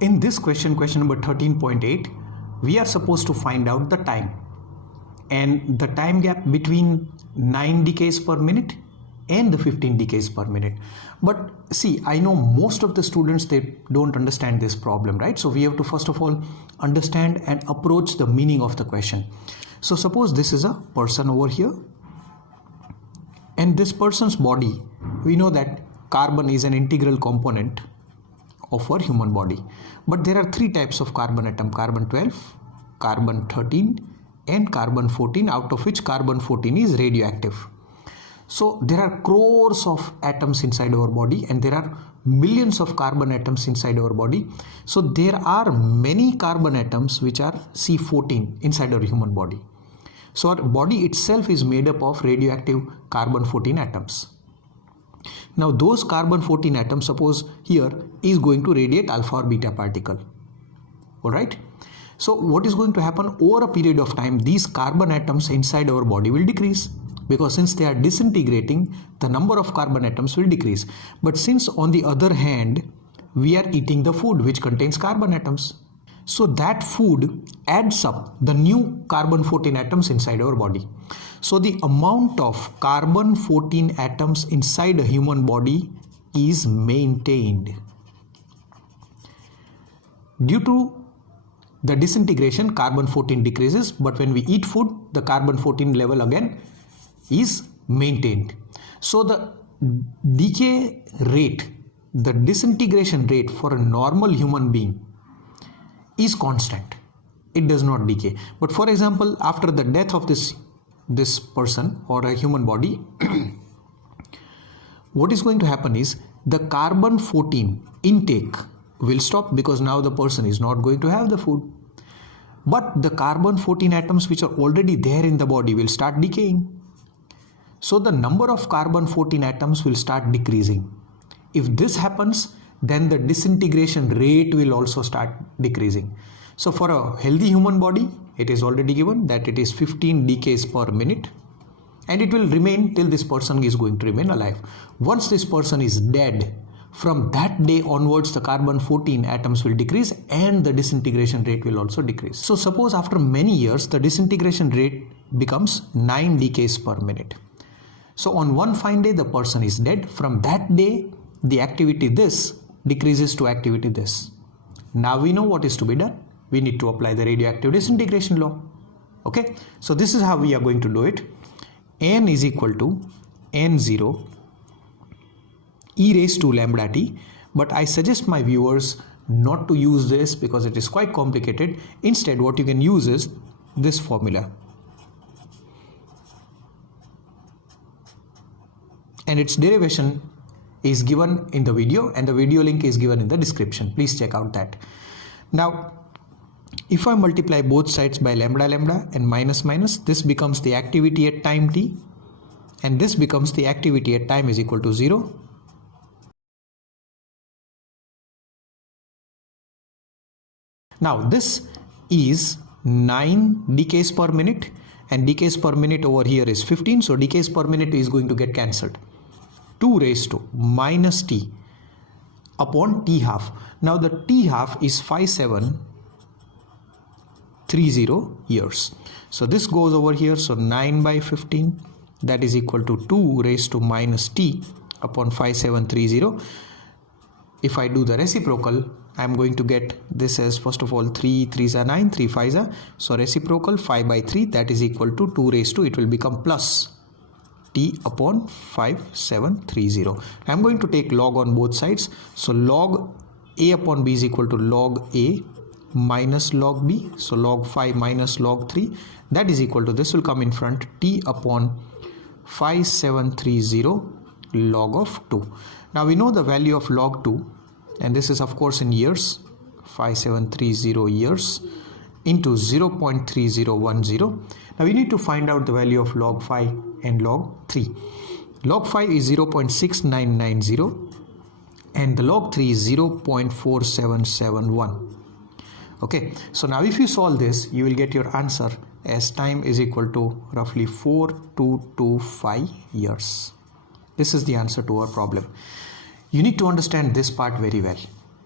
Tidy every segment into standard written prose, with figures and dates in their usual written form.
in this question number 13.8, we are supposed to find out the time and the time gap between 9 decays per minute and the 15 decays per minute. But see, I know most of the students, they don't understand this problem, right? So we have to first of all understand and approach the meaning of the question. So suppose this is a person over here, and this person's body, we know that carbon is an integral component of our human body. But there are three types of carbon atom: carbon 12, carbon 13 and carbon 14, out of which carbon 14 is radioactive. So there are crores of atoms inside our body, and there are millions of carbon atoms inside our body. So there are many carbon atoms which are C14 inside our human body. So our body itself is made up of radioactive carbon 14 atoms. Now those carbon 14 atoms, suppose here, is going to radiate alpha or beta particle. Alright. So what is going to happen over a period of time? These carbon atoms inside our body will decrease, because since they are disintegrating, the number of carbon atoms will decrease. But since on the other hand, we are eating the food which contains carbon atoms, so that food adds up the new carbon 14 atoms inside our body. So the amount of carbon 14 atoms inside a human body is maintained. Due to the disintegration, carbon 14 decreases, but when we eat food, the carbon 14 level again is maintained. So the decay rate, the disintegration rate for a normal human being is constant. It does not decay. But for example, after the death of this person or a human body, what is going to happen is the carbon 14 intake will stop, because now the person is not going to have the food. But the carbon 14 atoms which are already there in the body will start decaying. So the number of carbon 14 atoms will start decreasing. If this happens, then the disintegration rate will also start decreasing. So for a healthy human body, it is already given that it is 15 decays per minute, and it will remain till this person is going to remain alive. Once this person is dead, from that day onwards, the carbon 14 atoms will decrease and the disintegration rate will also decrease. So suppose after many years, the disintegration rate becomes 9 decays per minute. So on one fine day, the person is dead. From that day, the activity this decreases to activity this. Now we know what is to be done. We need to apply the radioactive disintegration law. Okay, so this is how we are going to do it. N is equal to N0 e raised to lambda t, but I suggest my viewers not to use this because it is quite complicated. Instead, what you can use is this formula, and its derivation is given in the video, and the video link is given in the description. Please check out that. Now if I multiply both sides by lambda lambda and minus minus, this becomes the activity at time t, and this becomes the activity at time is equal to 0. Now this is 9 decays per minute, and decays per minute over here is 15, so decays per minute is going to get cancelled. 2 raised to minus t upon t half. Now the t half is 5730 years. So this goes over here, so 9 by 15, that is equal to 2 raised to minus t upon 5730. If I do the reciprocal, I am going to get this as, first of all, 3 3s are 9, 3 5s are, so reciprocal 5 by 3, that is equal to 2 raised to, it will become plus t upon 5730. I am going to take log on both sides, so log a upon b is equal to log a minus log b, so log 5 minus log 3, that is equal to, this will come in front, t upon 5730 log of 2. Now we know the value of log 2, and this is of course in years, 5730 years into 0.3010. Now we need to find out the value of log 5 and log 3. Log 5 is 0.6990 and the log 3 is 0.4771. Okay, so now if you solve this, you will get your answer as time is equal to roughly 4225 years. This is the answer to our problem. You need to understand this part very well.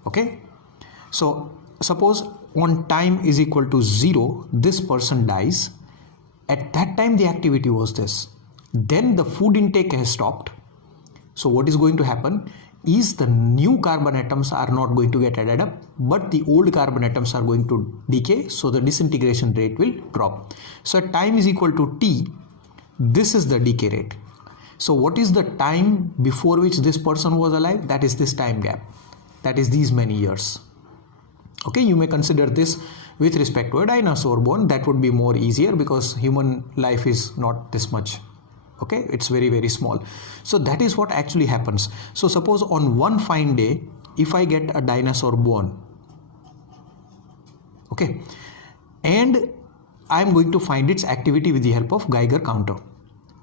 Okay, So suppose on time is equal to 0, this person dies. At that time the activity was this. Then the food intake has stopped. So what is going to happen is the new carbon atoms are not going to get added up, but the old carbon atoms are going to decay, so the disintegration rate will drop. So at time is equal to t, this is the decay rate. So what is the time before which this person was alive? That is this time gap, that is these many years. Okay, you may consider this with respect to a dinosaur bone. That would be more easier because human life is not this much. Okay, it's very, very small. So that is what actually happens. So suppose on one fine day, if I get a dinosaur bone, okay, and I'm going to find its activity with the help of Geiger counter.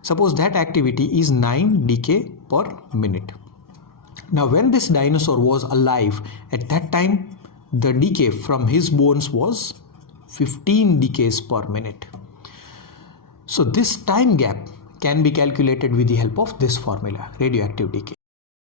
Suppose that activity is 9 decay per minute. Now when this dinosaur was alive, at that time the decay from his bones was 15 decays per minute. So this time gap can be calculated with the help of this formula, radioactive decay.